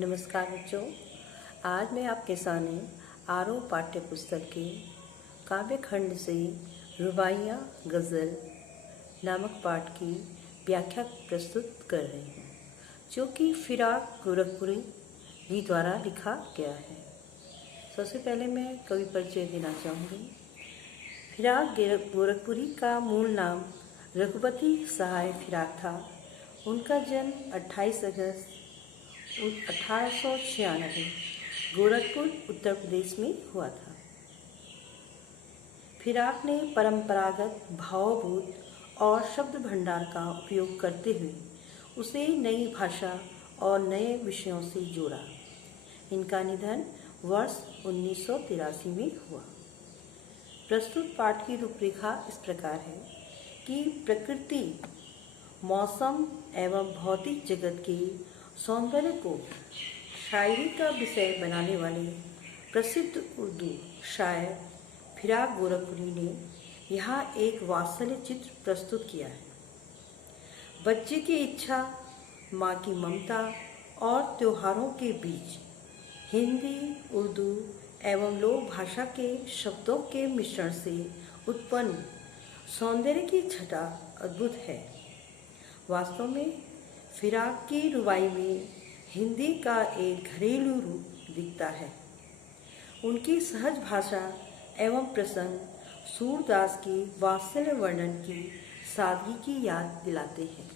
नमस्कार बच्चों। आज मैं आपके सामने आरोह पाठ्य पुस्तक के काव्य खंड से रुबाइयाँ गज़ल नामक पाठ की व्याख्या प्रस्तुत कर रही हूँ, जो कि फिराक गोरखपुरी जी द्वारा लिखा गया है। सबसे पहले मैं कवि परिचय देना चाहूँगी। फिराक गोरखपुरी का मूल नाम रघुपति सहाय फिराक था। उनका जन्म 28 अगस्त 1896 गोरखपुर उत्तर प्रदेश में हुआ था। फिराक ने परंपरागत भावभूत और शब्द भंडार का उपयोग करते हुए उसे नई भाषा और नए विषयों से जोड़ा। इनका निधन वर्ष 1983 में हुआ। प्रस्तुत पाठ की रूपरेखा इस प्रकार है कि प्रकृति, मौसम एवं भौतिक जगत के सौंदर्य को शायरी का विषय बनाने वाले प्रसिद्ध उर्दू शायर फिराक गोरखपुरी ने यहाँ एक वात्सल्य चित्र प्रस्तुत किया है। बच्चे की इच्छा, माँ की ममता और त्योहारों के बीच हिंदी, उर्दू एवं लोक भाषा के शब्दों के मिश्रण से उत्पन्न सौंदर्य की छटा अद्भुत है। वास्तव में फिराक की रुबाई में हिंदी का एक घरेलू रूप दिखता है। उनकी सहज भाषा एवं प्रसंग सूरदास की वात्सल्य वर्णन की सादगी की याद दिलाते हैं।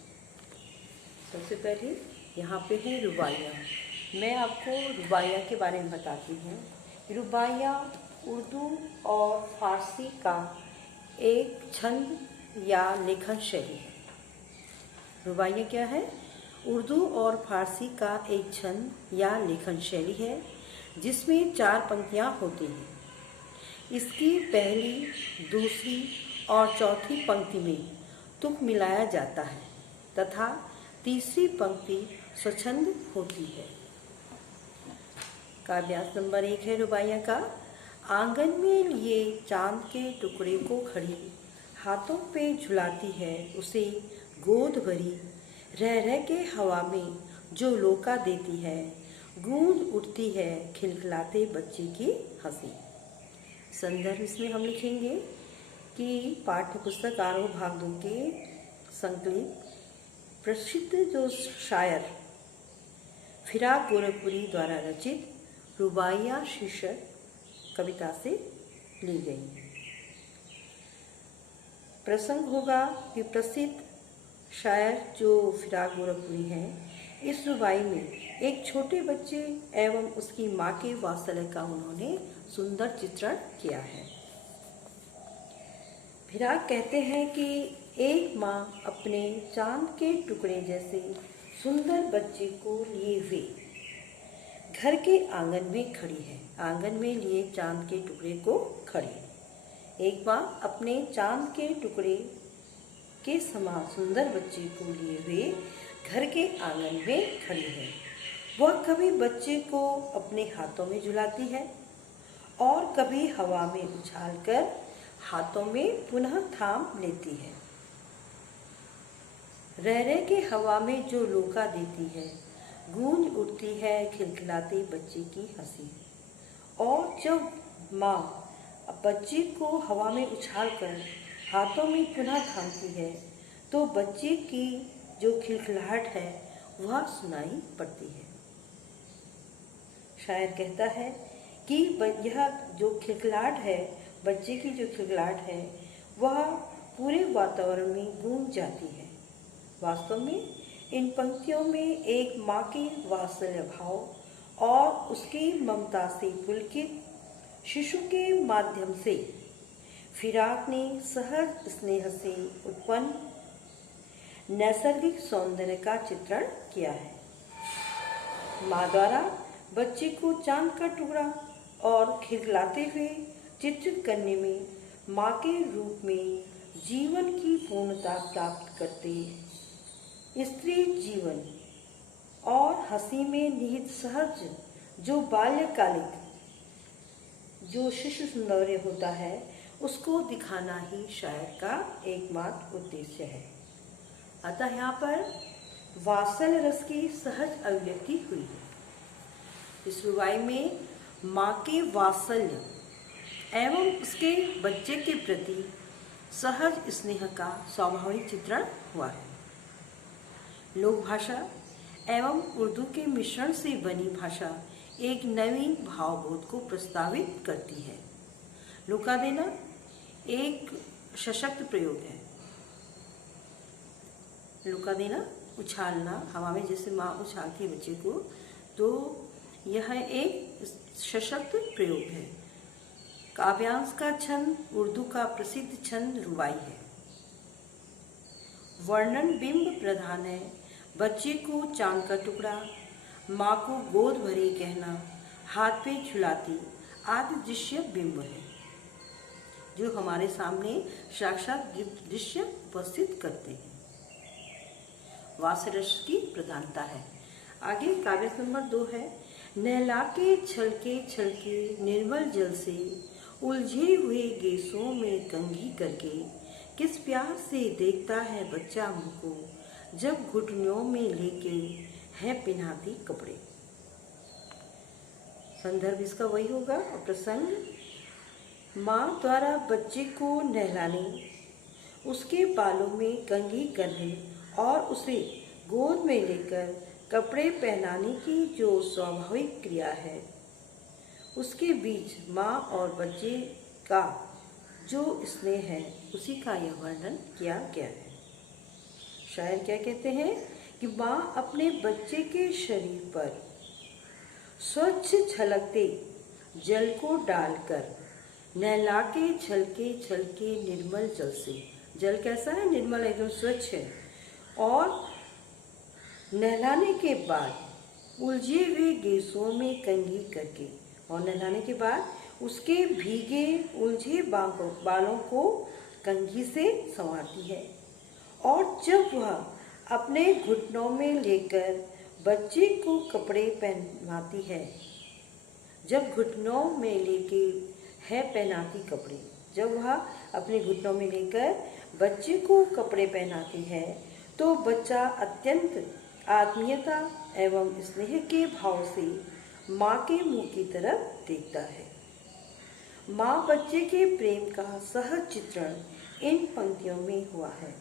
सबसे पहले यहाँ पे है रुबाइयाँ। मैं आपको रुबाइयाँ के बारे में बताती हूँ। रुबाइयाँ उर्दू और फारसी का एक छंद या लेखन शैली है। रुबाइयाँ क्या है? उर्दू और फारसी का एक छंद या लेखन शैली है जिसमें 4 पंक्तियाँ होती हैं। इसकी पहली, दूसरी और चौथी पंक्ति में तुक मिलाया जाता है तथा तीसरी पंक्ति स्वच्छंद होती है। काव्यांश नंबर 1 है रुबाइयाँ का। आंगन में लिए चांद के टुकड़े को खड़ी, हाथों पे झुलाती है उसे गोद भरी, रह रह के हवा में जो लोका देती है, गूंज उठती है खिलखिलाते बच्चे की हंसी। संदर्भ इसमें हम लिखेंगे कि पाठ्य पुस्तक आरोह भाग 2 के संकलित प्रसिद्ध जो शायर फिराक गोरखपुरी द्वारा रचित रुबाइयाँ शीर्षक कविता से ली गई। प्रसंग होगा कि प्रसिद्ध शायर जो फिराक गोरखपुरी हैं, इस रुबाई में एक छोटे बच्चे एवं उसकी माँ के वात्सल्य का उन्होंने सुंदर चित्रण किया है। फिराक कहते हैं कि एक माँ अपने चांद के टुकड़े जैसे सुंदर बच्चे को लिए हुए घर के आंगन में खड़ी है। आंगन में लिए चांद के टुकड़े को खड़ी एक माँ अपने चांद के टुकड़े के समान सुंदर बच्चे को लिए हुए घर के आंगन में खड़ी है। वह कभी बच्चे को अपने हाथों में झुलाती है और कभी हवा में उछालकर हाथों में पुनः थाम लेती है। रह रह के हवा में जो लोका देती है, गूंज उठती है खिलखिलाते बच्चे की हंसी। और जब माँ बच्चे को हवा में उछालकर हाथों में पुनः थामती है तो बच्चे की जो खिलखिलाहट है वह सुनाई पड़ती है। शायर कहता है कि यह जो खिलखिलाहट है, बच्चे की जो खिलखिलाहट है, वह पूरे वातावरण में गूंज जाती है। वास्तव में इन पंक्तियों में एक माँ के वात्सल्य भाव और उसकी ममता से पुलकित शिशु के माध्यम से फिराक ने सहज स्नेह से उत्पन्न नैसर्गिक सौंदर्य का चित्रण किया है। माँ द्वारा बच्चे को चांद का टुकड़ा और खिलखिलाते हुए चित्रित करने में माँ के रूप में जीवन की पूर्णता प्राप्त करते स्त्री जीवन और हंसी में निहित सहज जो बाल्यकालिक जो शिशु सौंदर्य होता है उसको दिखाना ही शायर का एकमात्र उद्देश्य है। अतः यहाँ पर वात्सल्य रस की सहज अभिव्यक्ति हुई है। इस रुबाई में माँ के वात्सल्य एवं उसके बच्चे के प्रति सहज स्नेह का स्वाभाविक चित्रण हुआ है। लोक भाषा एवं उर्दू के मिश्रण से बनी भाषा एक नवीन भावबोध को प्रस्तावित करती है। लुका देना एक सशक्त प्रयोग है। लुका देना, उछालना, हवा में जैसे माँ उछालती है बच्चे को, तो यह एक सशक्त प्रयोग है। काव्यांश का छंद उर्दू का प्रसिद्ध छंद रुबाई है। वर्णन बिंब प्रधान है। बच्चे को चांद का टुकड़ा, माँ को गोद भरे कहना, हाथ पे झुलाती आदि दृश्य बिंब है जो हमारे सामने साक्षात दृश्य उपस्थित करते हैं। वासरस की प्रधानता है। आगे काव्य नंबर 2 है। नहला के छलके निर्मल जल से उलझे हुए गेसों में कंघी करके किस प्यार से देखता है बच्चा मुझको, जब घुटनों में लेके है पिन्हाती कपड़े। संदर्भ इसका वही होगा। और प्रसंग, माँ द्वारा बच्चे को नहलाने, उसके बालों में कंघी करने और उसे गोद में लेकर कपड़े पहनाने की जो स्वाभाविक क्रिया है, उसके बीच माँ और बच्चे का जो स्नेह है, उसी का यह वर्णन किया गया है। शायर क्या कहते हैं कि माँ अपने बच्चे के शरीर पर स्वच्छ छलकते जल को डालकर नहला के छलके निर्मल जल से, जल कैसा है? निर्मल, एकदम स्वच्छ है। और नहलाने के बाद उलझे हुए गेसों में कंघी करके, और नहलाने के बाद उसके भीगे उलझे बालों को कंघी से संवारती है। और जब वह अपने घुटनों में लेकर बच्चे को कपड़े पहनाती है, जब घुटनों में लेके है पहनाती कपड़े, जब वह अपने घुटनों में लेकर बच्चे को कपड़े पहनाती है, तो बच्चा अत्यंत आत्मीयता एवं स्नेह के भाव से माँ के मुंह की तरफ देखता है। माँ बच्चे के प्रेम का सहज चित्रण इन पंक्तियों में हुआ है,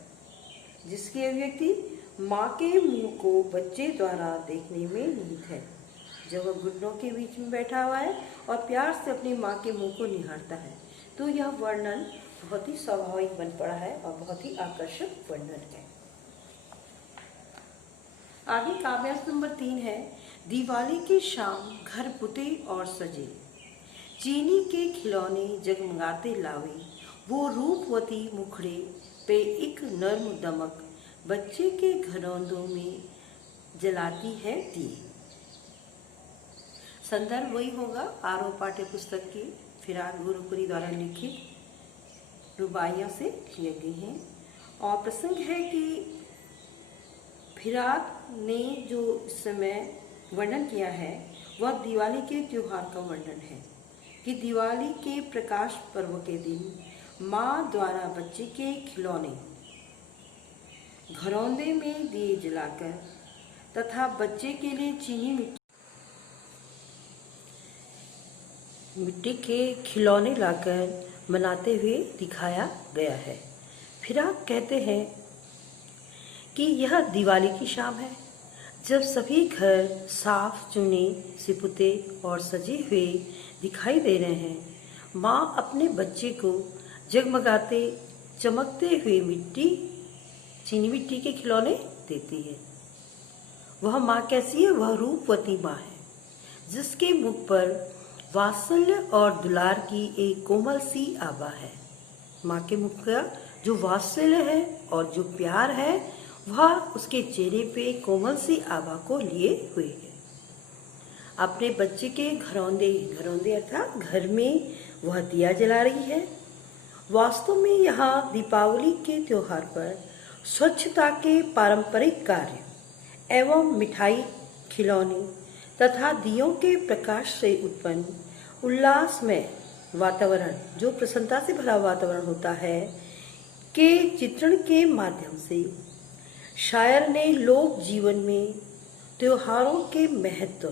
जिसकी अभिव्यक्ति माँ के मुंह को बच्चे द्वारा देखने में निहित है। जब वह घुटनों के बीच में बैठा हुआ है और प्यार से अपनी माँ के मुंह को निहारता है, तो यह वर्णन बहुत ही स्वाभाविक बन पड़ा है और बहुत ही आकर्षक वर्णन है। आगे काव्यांश नंबर 3 है। दिवाली की शाम घर पुते और सजे, चीनी के खिलौने जगमगाते लावे, वो रूपवती मुखड़े पे एक नर्म दमक, बच्चे के घरौंदों में जलाती है दिए। संदर्भ वही होगा आरोह पाठ्य पुस्तक की फिराक गुरुपुरी द्वारा लिखित रुबाइयों से लिए गई हैं। और प्रसंग है कि फिराक ने जो इस समय वर्णन किया है वह दिवाली के त्योहार का वर्णन है कि दिवाली के प्रकाश पर्व के दिन माँ द्वारा बच्चे के खिलौने घरौंदे में दिए जलाकर तथा बच्चे के लिए चीनी मिट्टी के खिलौने लाकर मनाते हुए दिखाया गया है। फिराक कहते हैं कि यह दिवाली की शाम है, जब सभी घर साफ चुने सिपुते और सजे हुए दिखाई दे रहे हैं। माँ अपने बच्चे को जगमगाते चमकते हुए चीनी मिट्टी के खिलौने देती है। वह माँ कैसी है? वह रूपवती माँ है, जिसके मुख पर वात्सल्य और दुलार की एक कोमल सी आभा है। माँ के मुख का जो वात्सल्य है और जो प्यार है, वह उसके चेहरे पे कोमल सी आभा को लिए हुए है। अपने बच्चे के घरौंदे अर्थात घर में वह दिया जला रही है। वास्तव में यहाँ दीपावली के त्योहार पर स्वच्छता के पारंपरिक कार्य एवं मिठाई, खिलौने तथा दियों के प्रकाश से उत्पन्न उल्लासमय वातावरण, जो प्रसन्नता से भरा वातावरण होता है, के चित्रण के माध्यम से शायर ने लोक जीवन में त्योहारों के महत्व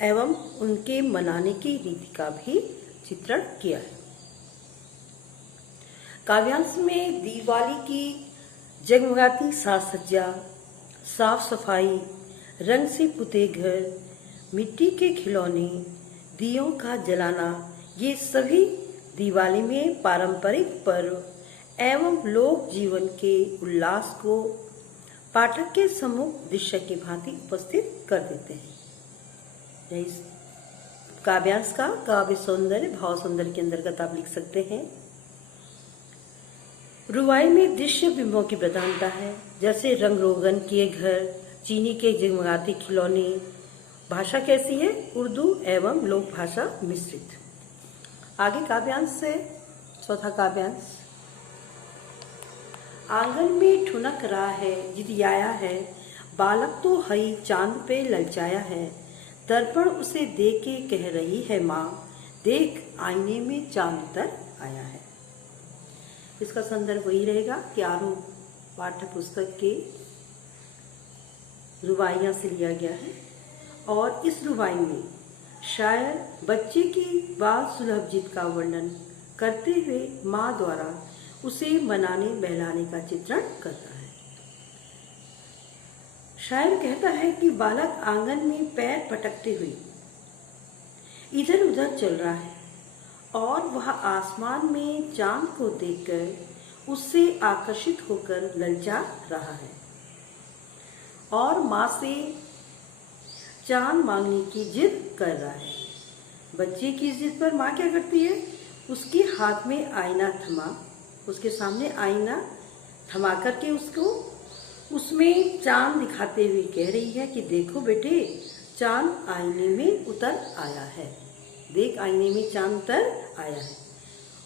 एवं उनके मनाने की रीति का भी चित्रण किया है। काव्यांश में दिवाली की जगमगाती साज सज्जा, साफ सफाई, रंग से पुते घर, मिट्टी के खिलौने, दियों का जलाना, ये सभी दिवाली में पारंपरिक पर्व एवं लोक जीवन के उल्लास को पाठक के सम्मुख दृश्य की भांति उपस्थित कर देते हैं। इस काव्यांश का काव्य सौंदर्य भाव सौंदर्य के अंतर्गत आप लिख सकते हैं। रुबाई में दृश्य बिंबों की प्रधानता है, जैसे रंग रोगन किए घर, चीनी के जगमगाते खिलौने। भाषा कैसी है? उर्दू एवं लोक भाषा मिश्रित। आगे काव्यांश से चौथा काव्यांश। आंगन में ठुनक रहा है जिदियाया है, बालक तो हई चांद पे ललचाया है, दर्पण उसे देख के कह रही है माँ, देख आईने में चांद उतर आया है। इसका संदर्भ वही रहेगा कि आरूप पाठ्य पुस्तक के रुबाइयाँ से लिया गया है और इस रुबाई में शायर बच्चे की बाल सुलभ जिद का वर्णन करते हुए माँ द्वारा उसे मनाने बहलाने का चित्रण करता है। शायर कहता है कि बालक आंगन में पैर पटकते हुए इधर उधर चल रहा है और वह आसमान में चांद को देखकर उससे आकर्षित होकर ललचा रहा है और माँ से चांद मांगने की जिद कर रहा है। बच्चे की जिद पर माँ क्या करती है? उसके हाथ में आईना थमा, उसके सामने आईना थमा करके उसको उसमें चांद दिखाते हुए कह रही है कि देखो बेटे, चांद आईने में उतर आया है, देख आईने में चांद उतर आया है।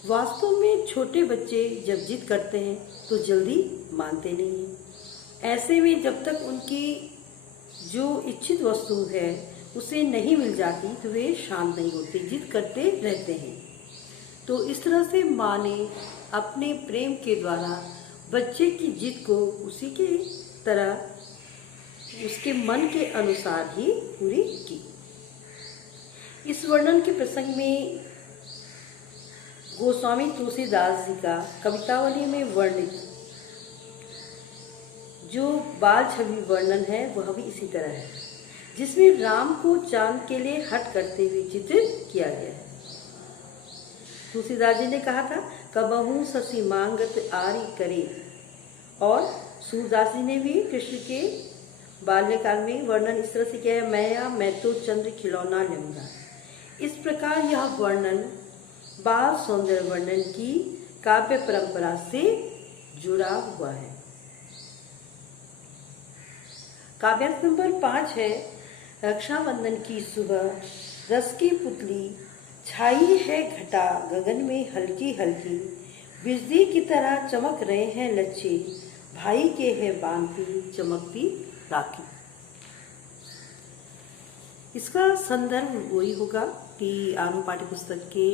वास्तव में छोटे बच्चे जब जिद करते हैं तो जल्दी मानते नहीं हैं। ऐसे में जब तक उनकी जो इच्छित वस्तु है उसे नहीं मिल जाती तो वे शांत नहीं होते, जिद करते रहते हैं। तो इस तरह से माँ ने अपने प्रेम के द्वारा बच्चे की जिद को उसी के तरह उसके मन के अनुसार ही पूरी की। इस वर्णन के प्रसंग में गोस्वामी तुलसीदास जी का कवितावली में वर्णित जो बाल छवि वर्णन है वह भी इसी तरह है, जिसमें राम को चांद के लिए हट करते हुए चित्रित किया गया है। तुलसीदास जी ने कहा था कबहू ससी मांगत आरी करे, और सूरदास जी ने भी कृष्ण के बाल्यकाल में वर्णन इस तरह से किया है, मैं तो चंद्र खिलौना लूंगा। इस प्रकार यह वर्णन बाल सौंदर्य वर्णन की काव्य परंपरा से जुड़ा हुआ है। काव्यांश नंबर 5 है रक्षाबंधन की सुबह, रस की पुतली छाई है घटा गगन में हल्की हल्की, बिजली की तरह चमक रहे हैं लच्छे, भाई के है बांधती चमकती राखी। इसका संदर्भ वही होगा कि आनंद पाठ्य पुस्तक के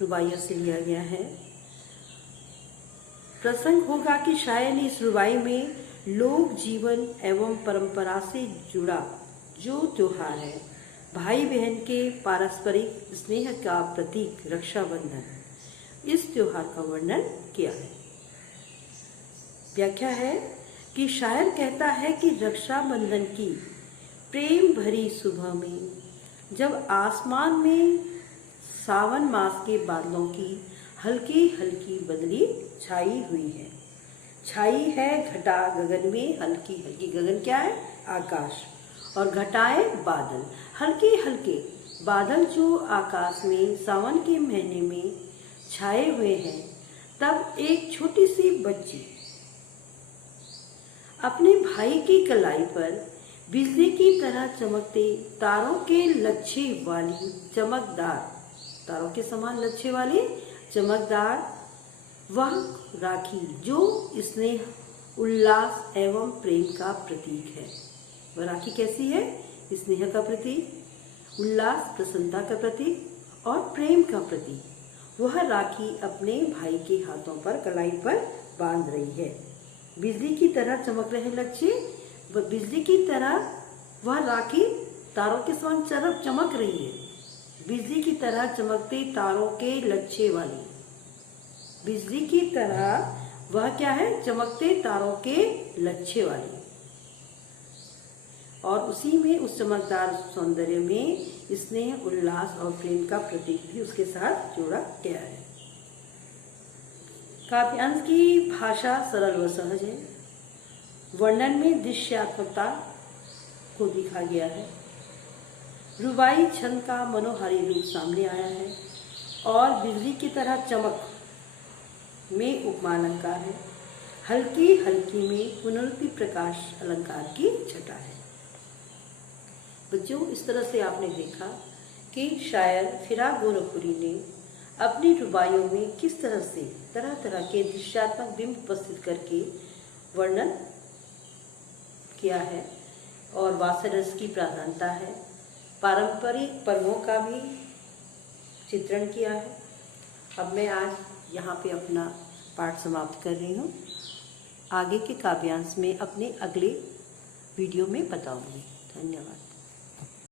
रुबाइयों से लिया गया है। प्रसंग होगा कि शायर ने इस रुबाई में लोक जीवन एवं परंपरा से जुड़ा जो त्योहार है, भाई बहन के पारस्परिक स्नेह का प्रतीक रक्षाबंधन, इस त्योहार का वर्णन किया है। व्याख्या है कि शायर कहता है कि रक्षाबंधन की प्रेम भरी सुबह में जब आसमान में सावन मास के बादलों की हल्की हल्की बदली छाई हुई है, छाई है घटा गगन में हल्की हल्की, गगन क्या है? आकाश, और घटाएं बादल, हल्के हल्के बादल जो आकाश में सावन के महीने में छाए हुए हैं, तब एक छोटी सी बच्ची अपने भाई की कलाई पर बिजली की तरह चमकते तारों के लच्छे वाली चमकदार, तारों के समान लच्छे वाली चमकदार वह राखी जो स्नेह, उल्लास एवं प्रेम का प्रतीक है। वह राखी कैसी है? स्नेह का प्रतीक, उल्लास प्रसन्नता का प्रतीक और प्रेम का प्रतीक। वह राखी अपने भाई के हाथों पर कलाई पर बांध रही है। बिजली की तरह चमक रहे लच्छे, बिजली की तरह वह राखी तारों के समान चमक रही है, बिजली की तरह चमकते तारों के लच्छे वाली। बिजली की तरह वह क्या है, चमकते तारों के लच्छे वाली। और उसी में, उस चमकदार सौंदर्य में स्नेह, उल्लास और प्रेम का प्रतीक भी उसके साथ जोड़ा गया है। काव्यांश की भाषा सरल व सहज है। वर्णन में दृश्यात्मकता को दिखा गया है। रुबाई छंद का मनोहारी रूप सामने आया है और बिजली की तरह चमक में उपमा अलंकार है। हल्की हल्की में पुनरुक्ति प्रकाश अलंकार की छटा है। बच्चों, इस तरह से आपने देखा कि शायर फिराक गोरखपुरी ने अपनी रुबाइयों में किस तरह से तरह तरह के दृश्यात्मक बिंब उपस्थित करके वर्णन किया है और वासरस की प्राधान्यता है, पारंपरिक पर्वों का भी चित्रण किया है। अब मैं आज यहाँ पे अपना पाठ समाप्त कर रही हूँ। आगे के काव्यांश में अपने अगले वीडियो में बताऊँगी। धन्यवाद।